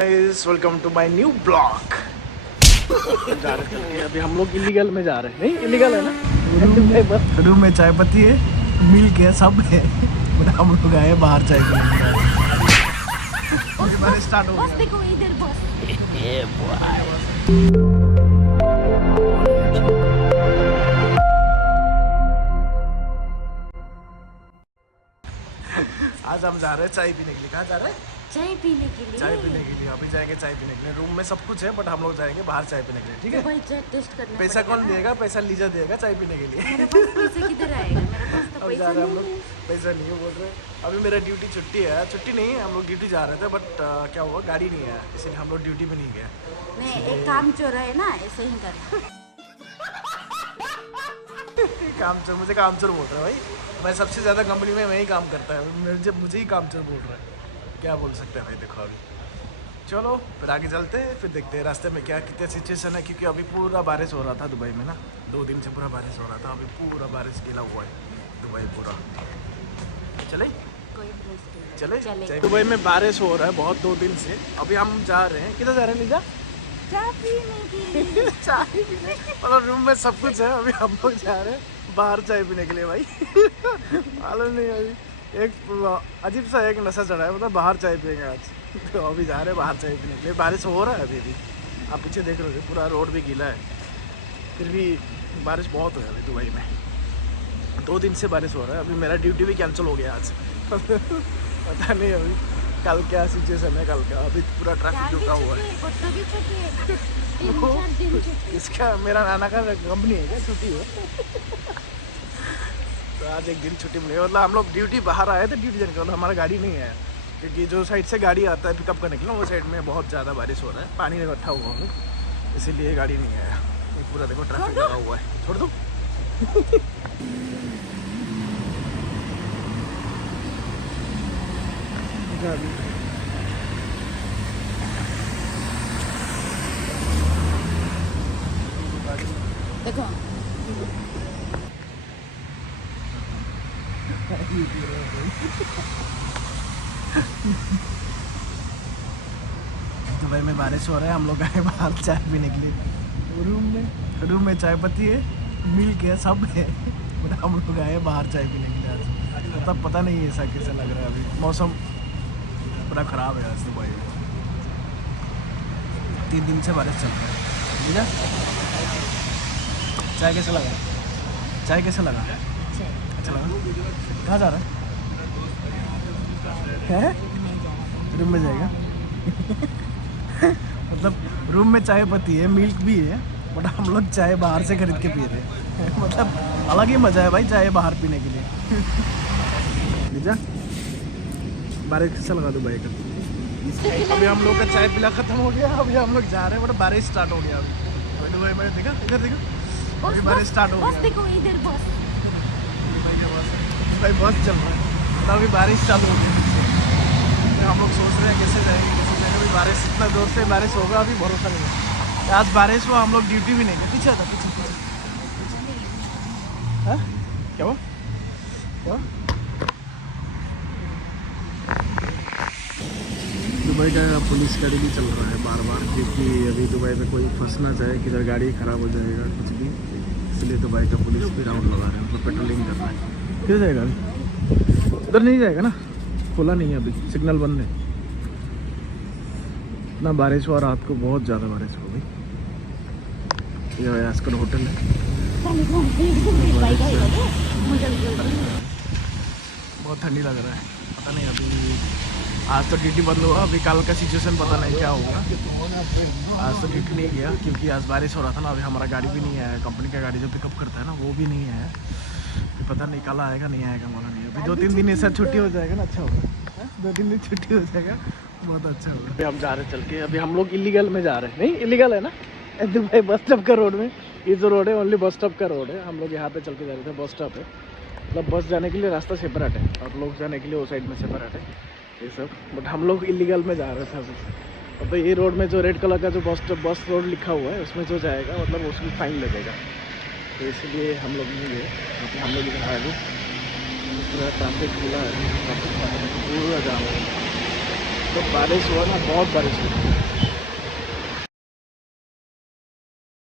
Welcome to my new blog. जा रहे हैं अभी हम लोग इलीगल में जा रहे हैं। नहीं इलीगल है ना। रूम में चाय पत्ती है, मिल्क है, सब है। हम लोग आए बाहर चाय पीने। स्टार्ट हो गया। देखो इधर बस। आज हम जा रहे हैं चाय पीने के लिए। कहाँ जा रहे हैं? चाय पीने के लिए। चाय पीने के लिए अभी जाएंगे चाय पीने के लिए। रूम में सब कुछ है बट हम लोग जाएंगे बाहर चाय पीने के लिए। ठीक है? भाई चाय टेस्ट करना पैसा कौन देगा? पैसा लीजा देगा चाय पीने के लिए। मेरे पास पैसे किधर आएगा? मेरे पास तो अब जा पैसा रहे हैं हम नहीं लोग। है। पैसा नहीं है बोल रहे। अभी मेरा ड्यूटी छुट्टी है। छुट्टी नहीं है, हम लोग ड्यूटी जा रहे थे बट क्या हुआ गाड़ी नहीं है, इसलिए हम लोग ड्यूटी भी नहीं गए। मैं एक काम चोर है ना, ऐसे ही कर। काम चोर? मुझे काम चोर बोल रहा है भाई। मैं सबसे ज़्यादा कंपनी में मैं ही काम करता है, मुझे ही काम चोर बोल रहा है। क्या बोल सकते हैं भाई। देखो अभी चलो फिर आगे चलते हैं, फिर देखते हैं रास्ते में क्या कितने सिचुएशन है। क्योंकि अभी पूरा बारिश हो रहा था दुबई में ना, 2 दिन से पूरा बारिश हो रहा था। अभी पूरा बारिश गिला हुआ है दुबई पूरा। चले चले दुबई में बारिश हो रहा है बहुत 2 दिन से। अभी हम जा रहे हैं, किधर जा रहे हैं लीजा? चाय पीने के लिए। चाय पीने मतलब रूम में सब कुछ है। अभी हम लोग जा रहे हैं बाहर चाय पीने के लिए भाई। मालूम नहीं अभी एक अजीब सा एक नशा चढ़ा है, मतलब बाहर चाय पियेंगे आज। तो अभी जा रहे हैं बाहर चाय पीने के लिए। बारिश हो रहा है अभी भी, आप पीछे देख रहे हो पूरा रोड भी गीला है। फिर भी बारिश बहुत हो है अभी दुबई में। 2 दिन से बारिश हो रहा है। अभी मेरा ड्यूटी भी कैंसिल हो गया आज। पता नहीं अभी कल क्या सिचुएशन है, कल का। अभी पूरा ट्रैफिक रुका हुआ है। इसका मेरा नाना का कंपनी है क्या? छुट्टी है। तो आज एक दिन छुट्टी मिली। मतलब हम लोग ड्यूटी बाहर आए थे, ड्यूटी जाने के। मतलब हमारा गाड़ी नहीं है क्योंकि जो साइड से गाड़ी आता है पिकअप करने के लिए वो साइड में बहुत ज़्यादा बारिश हो रहा है, पानी इकट्ठा हुआ है, इसीलिए गाड़ी नहीं आया। ये पूरा देखो ट्रैफिक लगा हुआ है। छोड़ दो। देखो दुबई में बारिश हो रहा है, हम लोग आए बाहर चाय पीने के लिए। रूम में चाय पत्ती है, मिल्क है, सब है। हम लोग आए बाहर चाय पीने के लिए आज। मतलब पता नहीं ऐसा कैसा लग रहा है। अभी मौसम पूरा ख़राब है आज दुबई में। 3 दिन से बारिश चल रहा है। ठीक है? चाय कैसा लगा? चाय कैसा लगा? अच्छा लगा। कहाँ जा रहा है? रूम में जाएगा। मतलब रूम में चाय पत्ती है, मिल्क भी है, बट हम लोग चाय बाहर से खरीद के पी रहे हैं। मतलब अलग ही मज़ा है भाई चाय बाहर पीने के लिए। लीजा बारिश कैसा लगा दुबई का? अभी हम लोग का चाय पीला ख़त्म हो गया। अभी हम लोग जा रहे हैं बट बारिश स्टार्ट हो गया। अभी दुबई में देखा, इधर देखो, अभी बारिश स्टार्ट हो गया। देखो इधर बस। भाई बस चल रहा है, मतलब अभी बारिश चालू हो गई। हम लोग सोच रहे हैं कैसे जाएंगे कैसे जाएंगे। अभी बारिश इतना जोर से बारिश होगा, अभी भरोसा नहीं है। आज बारिश हुआ हम लोग ड्यूटी भी नहीं गए। पीछे था पीछे। हाँ क्या हुआ? क्या? दुबई का पुलिस गाड़ी भी चल रहा है बार बार, क्योंकि अभी दुबई में कोई फंस ना जाए, किधर गाड़ी ख़राब हो जाएगा कुछ भी, इसलिए दुबई का पुलिस भी राउंड लगा रहे हैं, मतलब पेट्रोलिंग कर रहा है। किधर जाएगा अभी? उधर नहीं जाएगा ना, खुला नहीं है अभी, सिग्नल बंद है। इतना बारिश हुआ रात को, बहुत ज़्यादा बारिश हो गई। ये आजकल होटल है, बहुत ठंडी लग रहा है। पता नहीं अभी आज तो ड्यूटी बंद हुआ। अभी कल का सिचुएशन पता नहीं क्या होगा। आज तो ड्यूटी नहीं गया क्योंकि आज बारिश हो रहा था ना। अभी हमारा गाड़ी भी नहीं आया, कंपनी का गाड़ी जो पिकअप करता है ना वो भी नहीं आया। पता नहीं कल आएगा नहीं आएगा, मालूम नहीं। अभी 2-3 दिन ऐसा छुट्टी हो जाएगा ना, अच्छा होगा। 2-3 दिन छुट्टी हो जाएगा, बहुत अच्छा होगा। अभी हम जा रहे हैं चल के। अभी हम लोग इलीगल में जा रहे हैं। नहीं इलीगल है ना दुबई बस स्टॉप का रोड में। ये जो रोड है ओनली बस स्टॉप का रोड है। हम लोग यहाँ पे चल के जा रहे थे, बस स्टॉप है, मतलब बस जाने के लिए रास्ता सेपरेट है और लोग जाने के लिए वो साइड में सेपरेट है ये सब। बट हम लोग इलीगल में जा रहे थे अभी। तो ये रोड में जो रेड कलर का जो बस रोड लिखा हुआ है उसमें जो जाएगा मतलब उसमें फाइन लगेगा, तो इसलिए हम लोग नहीं गए। क्योंकि हम लोग इधर आगे पूरा ट्रैफिक खुला है, पूरा जाम है। तो बारिश हुआ ना, बहुत बारिश हुई।